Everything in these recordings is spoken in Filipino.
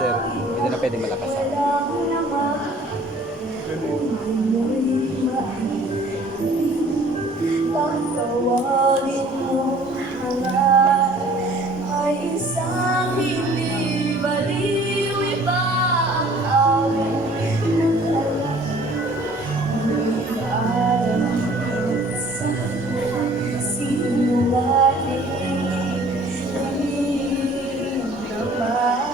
Sir, hindi na pwedeng malakasan. Tawagin mo hangat ay isang hindi baliw, iba ang awit ng alam. Hindi alam sa sinungaling naman.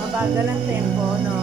Mabagal ang tempo, no?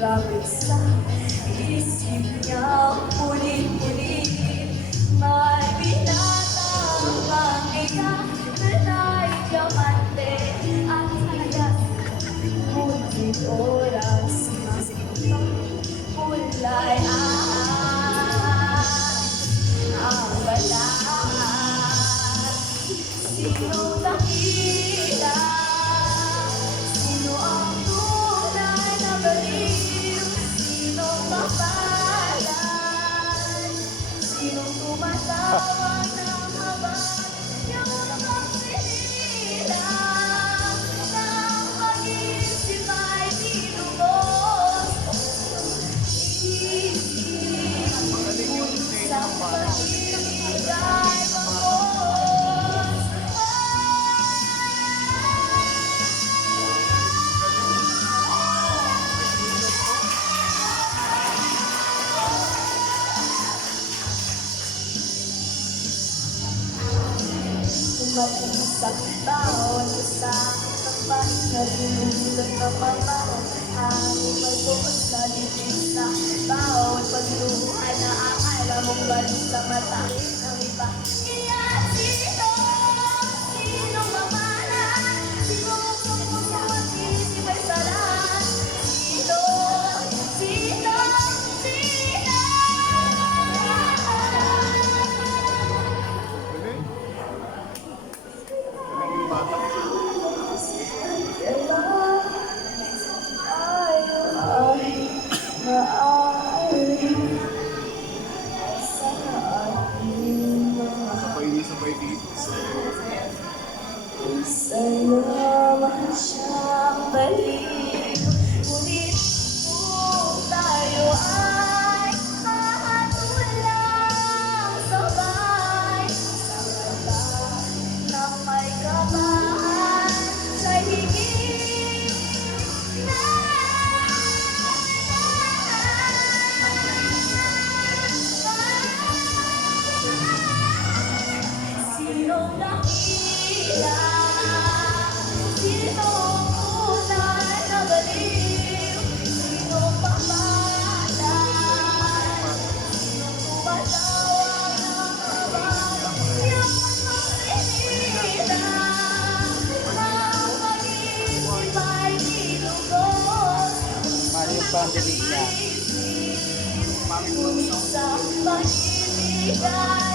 Grabe sa isip niya, ulit-ulit may binatang pang-iyak na nai-diamante at hayat. Ngunit oras kulay ang balat. Sino nakita? Sino ang tunay na baliw? Sinong mapalan? Sinong tumatawag ng habang yung pagsilang ng pag-iisip ay tinubos? Isip mo isang pag-ibig ay pangos. Mag-isang taon, isang kapag nagulog na pamahon. Hangin may bukas na dibig sa bawat pagluhan na akala mong balik sa mata ng iba. Kaya sino? Sino mamalan? Sino ang puso at isip ay saran? Sino? Sino? Sino? Sabay dito. Salamat siyang baliw. Ngunit kung tayo ay mahatulang sabay sa mata ng may kabahan sa higit na sinong nakita? Sinong tunay na baliw? Sinong papalan? Sinong tumatawag ng habang yung pagsilang ng pag-iisip ay tinubos? Mali yung pandilig niya. Isang pag-ibig ay